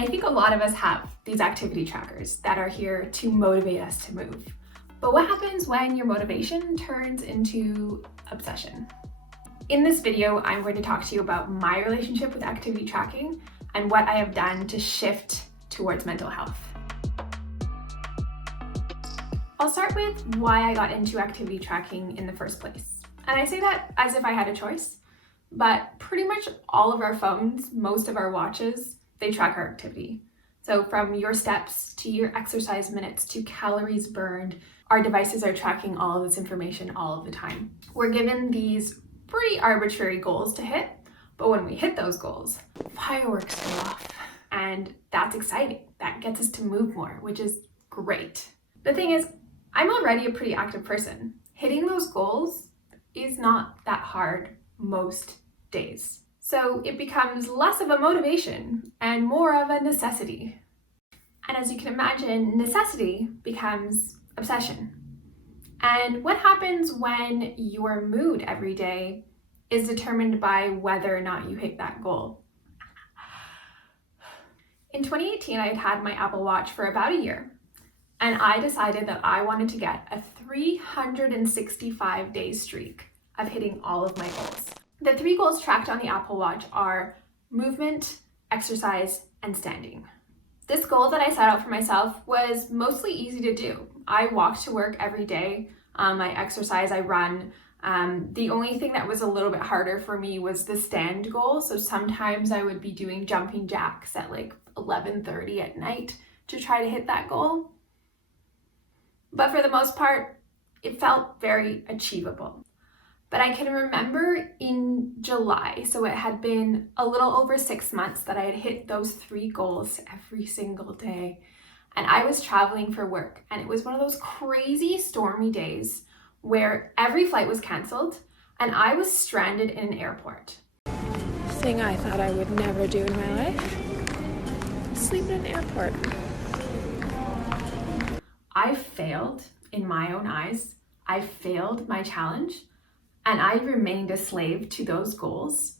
I think a lot of us have these activity trackers that are here to motivate us to move. But what happens when your motivation turns into obsession? In this video, I'm going to talk to you about my relationship with activity tracking and what I have done to shift towards mental health. I'll start with why I got into activity tracking in the first place. And I say that as if I had a choice, but pretty much all of our phones, most of our watches, they track our activity. So from your steps to your exercise minutes to calories burned, our devices are tracking all of this information all of the time. We're given these pretty arbitrary goals to hit, but when we hit those goals, fireworks go off. And that's exciting. That gets us to move more, which is great. The thing is, I'm already a pretty active person. Hitting those goals is not that hard most days. So it becomes less of a motivation and more of a necessity. And as you can imagine, necessity becomes obsession. And what happens when your mood every day is determined by whether or not you hit that goal? In 2018, I had had my Apple Watch for about a year, and I decided that I wanted to get a 365-day streak of hitting all of my goals. The 3 goals tracked on the Apple Watch are movement, exercise, and standing. This goal that I set out for myself was mostly easy to do. I walk to work every day. I exercise, I run. The only thing that was a little bit harder for me was the stand goal. So sometimes I would be doing jumping jacks at like 11:30 at night to try to hit that goal. But for the most part, it felt very achievable. But I can remember in July, so it had been a little over 6 months that I had hit those 3 goals every single day. And I was traveling for work, and it was one of those crazy stormy days where every flight was canceled and I was stranded in an airport. Thing I thought I would never do in my life. Sleep in an airport. I failed in my own eyes. I failed my challenge. And I remained a slave to those goals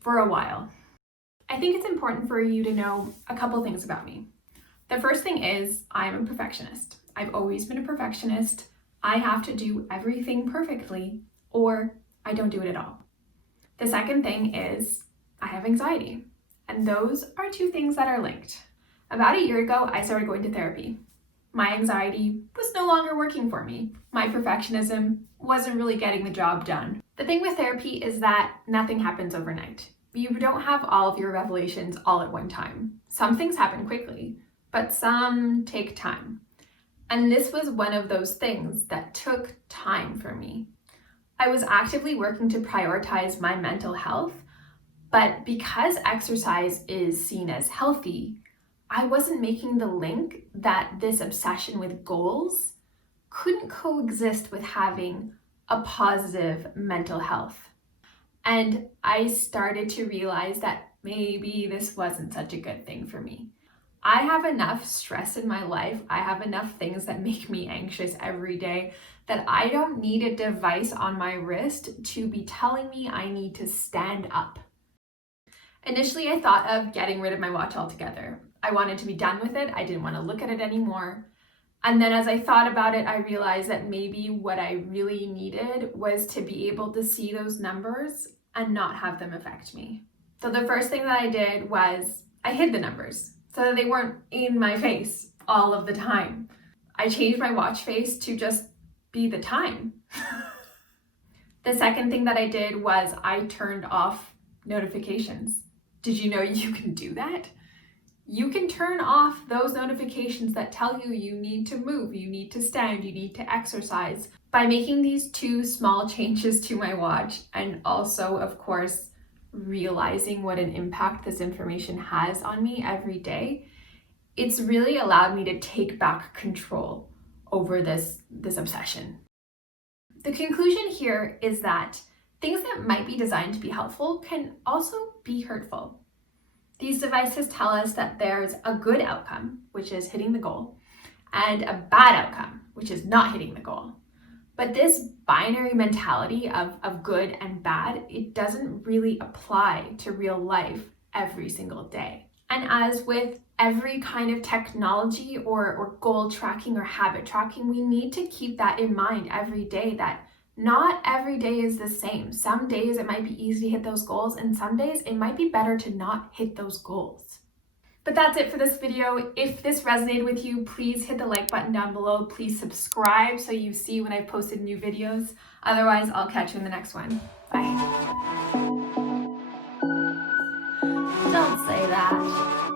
for a while. I think it's important for you to know a couple things about me. The first thing is I'm a perfectionist. I've always been a perfectionist. I have to do everything perfectly or I don't do it at all. The second thing is I have anxiety. And those are 2 things that are linked. About a year ago, I started going to therapy. My anxiety was no longer working for me. My perfectionism wasn't really getting the job done. The thing with therapy is that nothing happens overnight. You don't have all of your revelations all at one time. Some things happen quickly, but some take time. And this was one of those things that took time for me. I was actively working to prioritize my mental health, but because exercise is seen as healthy, I wasn't making the link that this obsession with goals couldn't coexist with having a positive mental health. And I started to realize that maybe this wasn't such a good thing for me. I have enough stress in my life. I have enough things that make me anxious every day that I don't need a device on my wrist to be telling me I need to stand up. Initially, I thought of getting rid of my watch altogether. I wanted to be done with it. I didn't want to look at it anymore. And then as I thought about it, I realized that maybe what I really needed was to be able to see those numbers and not have them affect me. So the first thing that I did was I hid the numbers so that they weren't in my face all of the time. I changed my watch face to just be the time. The second thing that I did was I turned off notifications. Did you know you can do that? You can turn off those notifications that tell you you need to move, you need to stand, you need to exercise. By making these 2 small changes to my watch and also, of course, realizing what an impact this information has on me every day, it's really allowed me to take back control over this obsession. The conclusion here is that things that might be designed to be helpful can also be hurtful. These devices tell us that there's a good outcome, which is hitting the goal, and a bad outcome, which is not hitting the goal. But this binary mentality of good and bad, it doesn't really apply to real life every single day. And as with every kind of technology or goal tracking or habit tracking, we need to keep that in mind every day, that not every day is the same. Some days it might be easy to hit those goals, and some days it might be better to not hit those goals. But that's it for this video. If this resonated with you, please hit the like button down below. Please subscribe so you see when I've posted new videos. Otherwise, I'll catch you in the next one. Bye. Don't say that.